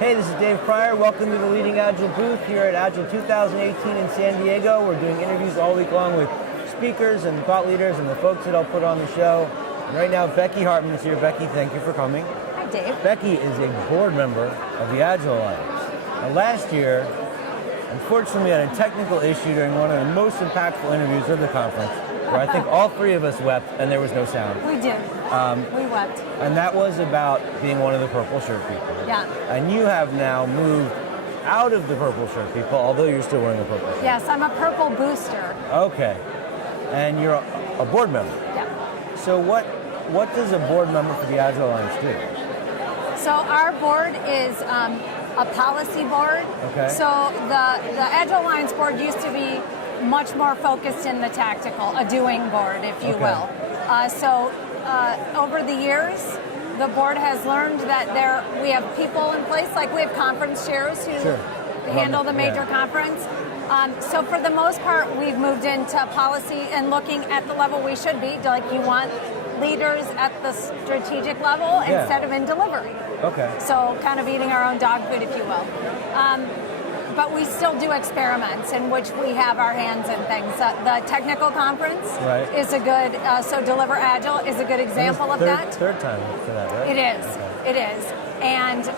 Hey, this is Dave Pryor. Welcome to the Leading Agile booth here at Agile 2018 in San Diego. We're doing interviews all week long with speakers and thought leaders and the folks that I'll put on the show. And right now, Becky Hartman is here. Becky, thank you for coming. Hi, Dave. Becky is a board member of the Agile Alliance. Now, last year, unfortunately, we had a technical issue during one of the most impactful interviews of the conference, where I think all three of us wept and there was no sound. We did. We wept. And that was about being one of the purple shirt people. Yeah. And you have now moved out of the purple shirt people, although you're still wearing a purple shirt. Yes, I'm a purple booster. Okay. And you're a board member. Yeah. So what does a board member for the Agile Alliance do? So our board is a policy board. Okay. So the Agile Alliance board used to be much more focused in the tactical, a doing board, if you will. Over the years, the board has learned that we have people in place, like we have conference chairs who handle the major conference. So for the most part, we've moved into policy and looking at the level we should be. Like, you want leaders at the strategic level instead of in delivery. Okay. So kind of eating our own dog food, if you will. But we still do experiments in which we have our hands in things. The technical conference is a good, so Deliver Agile is a good example of that. Third time for that, right? It is. Okay. It is. And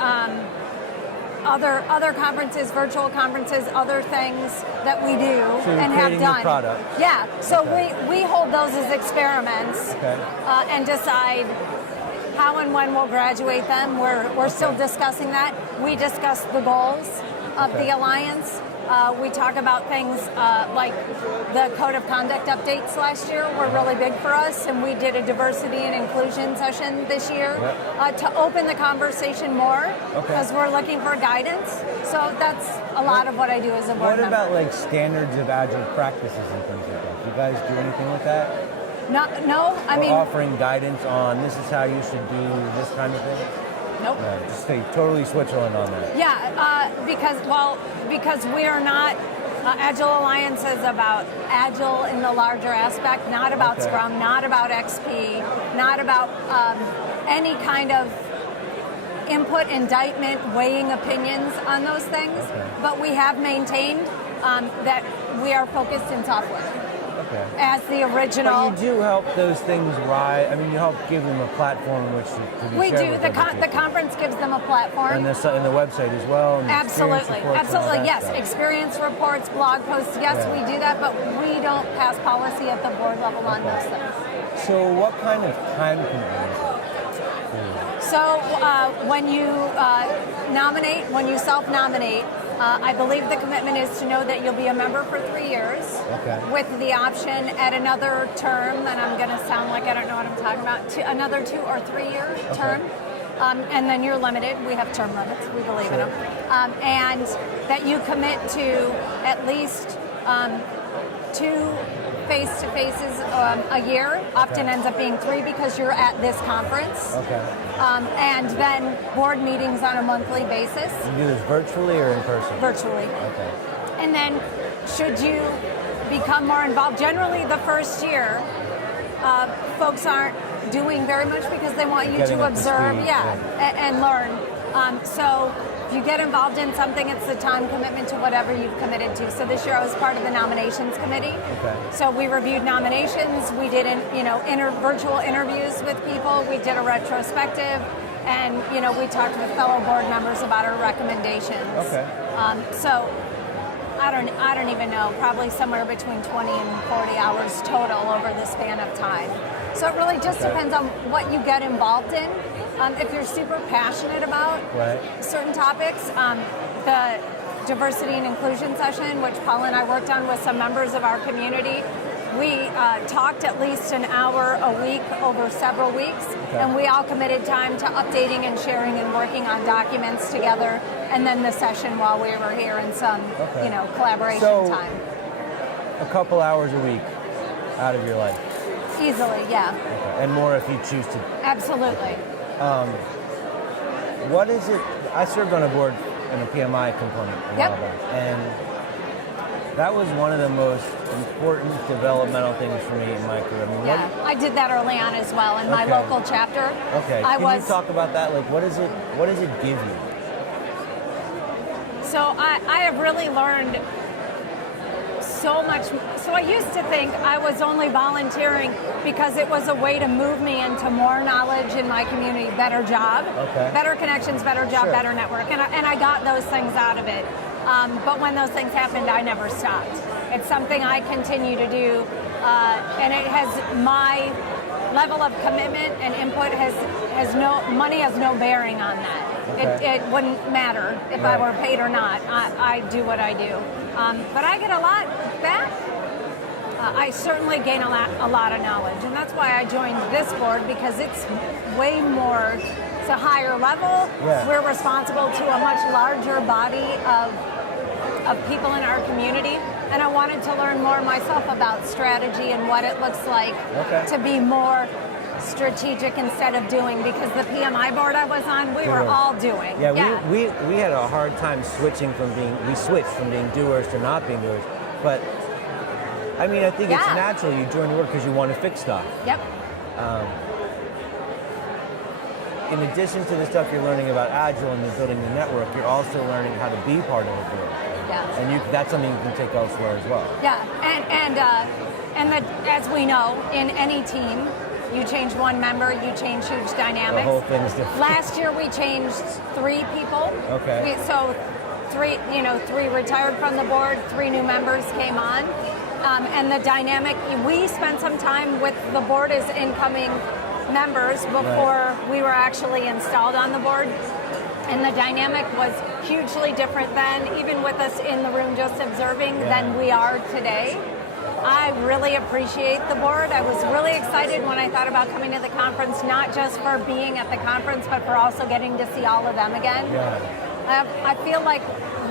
other conferences, virtual conferences, other things that we do and have done. New product. Yeah. So we hold those as experiments and decide how and when we'll graduate them. We're still discussing that. We discuss the goals of the Alliance. We talk about things like the Code of Conduct updates last year were really big for us, and we did a diversity and inclusion session this year to open the conversation more because we're looking for guidance. So that's a lot of what I do as a board member. What about like standards of Agile practices and things like that? Do you guys do anything with that? No. I mean, offering guidance on this is how you should do this kind of thing? Nope. No, just stay totally Switzerland on that. Yeah, because we are not, Agile Alliance is about Agile in the larger aspect, not about Scrum, not about XP, not about any kind of input, indictment, weighing opinions on those things. But we have maintained that we are focused in software. As the original. But you do help those things rise. I mean, you help give them a platform in which to be We shared do. with The conference gives them a platform. And the website as well. And Absolutely. Yes. Stuff. Experience reports, blog posts. Yes, we do that, but we don't pass policy at the board level on those things. So what kind of time commitment is it? So when you nominate, when you self-nominate, I believe the commitment is to know that you'll be a member for 3 years with the option at another term, and I'm going to sound like I don't know what I'm talking about, to another 2 or 3 year term. And then you're limited. We have term limits. We believe in them. And that you commit to at least 2 face-to-faces a year. Often ends up being 3 because you're at this conference. And then board meetings on a monthly basis. You do this virtually or in person? Virtually. And then should you become more involved, generally the first year, folks aren't doing very much because they want you to observe and learn. So if you get involved in something, it's the time commitment to whatever you've committed to. So this year I was part of the nominations committee. So we reviewed nominations. We did virtual interviews with people. We did a retrospective, and we talked with fellow board members about our recommendations. So I don't even know, probably somewhere between 20 and 40 hours total over the span of time. So it really just depends on what you get involved in. If you're super passionate about certain topics, the diversity and inclusion session, which Paul and I worked on with some members of our community, we talked at least an hour a week over several weeks, and we all committed time to updating and sharing and working on documents together, and then the session while we were here and some collaboration time. A couple hours a week out of your life? Easily, yeah. And more if you choose to. Absolutely. What is it? I served on a board in a PMI component a while back, and that was one of the most important developmental things for me in my career. I mean, I did that early on as well in my local chapter. Can you talk about that? Like, what does it give you? So I have really learned so much. So I used to think I was only volunteering because it was a way to move me into more knowledge in my community, better job, better connections, better job, better network, and I got those things out of it. But when those things happened, I never stopped. It's something I continue to do, and it has my level of commitment and input has no bearing on that. It wouldn't matter if I were paid or not. I do what I do, but I get a lot back. I certainly gain a lot of knowledge, and that's why I joined this board, because it's way more. It's a higher level. We're responsible to a much larger body of people in our community, and I wanted to learn more myself about strategy and what it looks like to be more strategic instead of doing, because the PMI board I was on, we were all doing. We had a hard time switching we switched from being doers to not being doers, but I mean, I think it's natural you join the board because you want to fix stuff. In addition to the stuff you're learning about Agile and you're building the network, you're also learning how to be part of the board. And that's something you can take elsewhere as well. As we know, in any team, you change one member, you change huge dynamics. The whole thing's different. Last year we changed 3 people. So three retired from the board, 3 new members came on. And the dynamic, we spent some time with the board as incoming members before we were actually installed on the board. And the dynamic was hugely different then, even with us in the room just observing, than we are today. I really appreciate the board. I was really excited when I thought about coming to the conference, not just for being at the conference, but for also getting to see all of them again. I feel like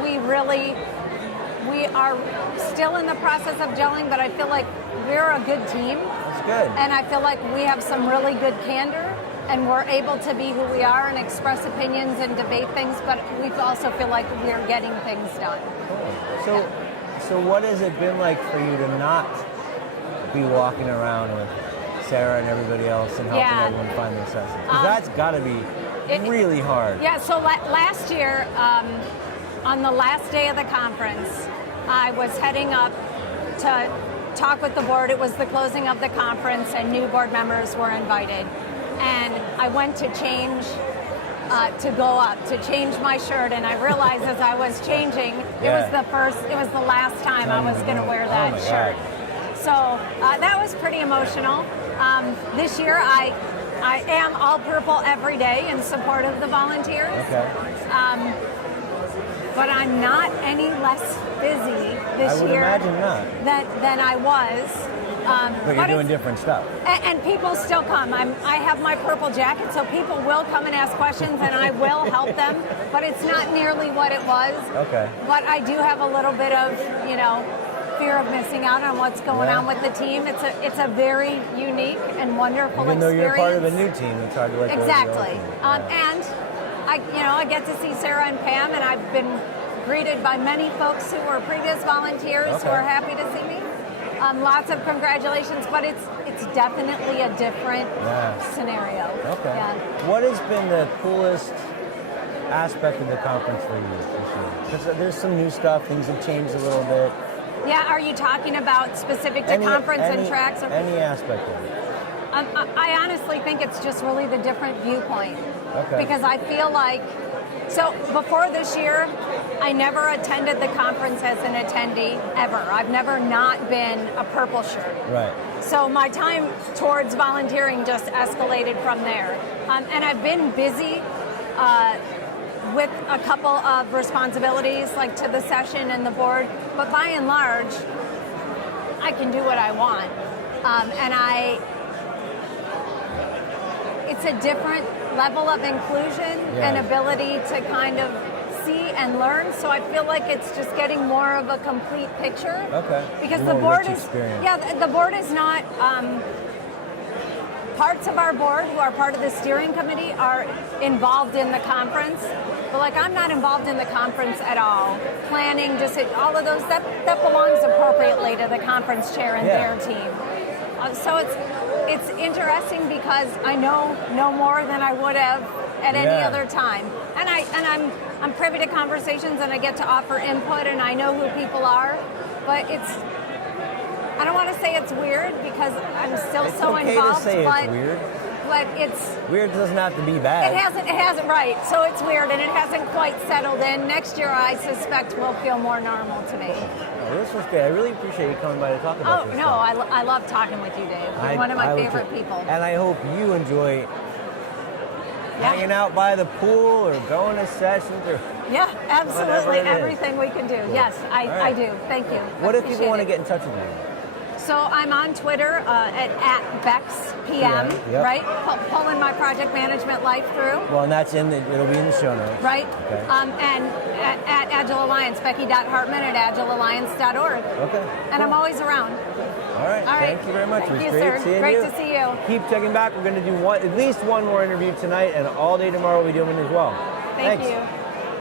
we are still in the process of gelling, but I feel like we're a good team. That's good. And I feel like we have some really good candor, and we're able to be who we are and express opinions and debate things, but we also feel like we're getting things done. Cool. So what has it been like for you to not be walking around with Sarah and everybody else and helping everyone find their sessions? Because that's got to be really hard. So last year, on the last day of the conference, I was heading up to talk with the board. It was the closing of the conference, and new board members were invited. And I went to change, to go up, to change my shirt, and I realized as I was changing, it was the last time I was going to wear that shirt. So that was pretty emotional. This year, I am all purple every day in support of the volunteers. But I'm not any less busy this year than I was. But you're doing different stuff. And people still come. I have my purple jacket, so people will come and ask questions, and I will help them. But it's not nearly what it was. But I do have a little bit of, fear of missing out on what's going on with the team. It's a very unique and wonderful experience. Even though you're part of a new team, it's hard to let go of the old team. And I get to see Sarah and Pam, and I've been greeted by many folks who were previous volunteers who are happy to see me. Lots of congratulations, but it's definitely a different scenario. What has been the coolest aspect of the conference for you this year? Because there's some new stuff, things have changed a little bit. Are you talking about specific to conference and tracks? Any aspect of it. I honestly think it's just really the different viewpoint. Because I feel like, so before this year, I never attended the conference as an attendee, ever. I've never not been a purple shirt. So my time towards volunteering just escalated from there. And I've been busy with a couple of responsibilities, like to the session and the board, but by and large, I can do what I want. It's a different level of inclusion and ability to kind of see and learn. So I feel like it's just getting more of a complete picture. Because the board is, the board is not, parts of our board who are part of the steering committee are involved in the conference. But like, I'm not involved in the conference at all. Planning, all of those, that belongs appropriately to the conference chair and their team. So it's interesting because I know more than I would have at any other time, and I'm I'm privy to conversations and I get to offer input and I know who people are, but I don't want to say it's weird because I'm still it's so okay involved. To say but it's weird. But it's weird doesn't have to be bad. It hasn't right. So it's weird and it hasn't quite settled in. Next year, I suspect will feel more normal to me. Oh, this was great. I really appreciate you coming by to talk about this. Oh no, I love talking with you, Dave. You're one of my favorite people. And I hope you enjoy hanging out by the pool or going to sessions or absolutely everything we can do. Cool. Yes, I do. Thank you. What if people want to get in touch with you? So I'm on Twitter at BexPM, right? Pulling my project management life through. Well, and it'll be in the show notes. Right. Okay. And at Agile Alliance, Becky.Hartman at agilealliance.org. Okay. And cool. I'm always around. All right. Thank you very much. Thank it was you, great sir. seeing great you. to see you. Keep checking back. We're going to do at least one more interview tonight, and all day tomorrow we'll be doing it as well. Thank Thanks. you.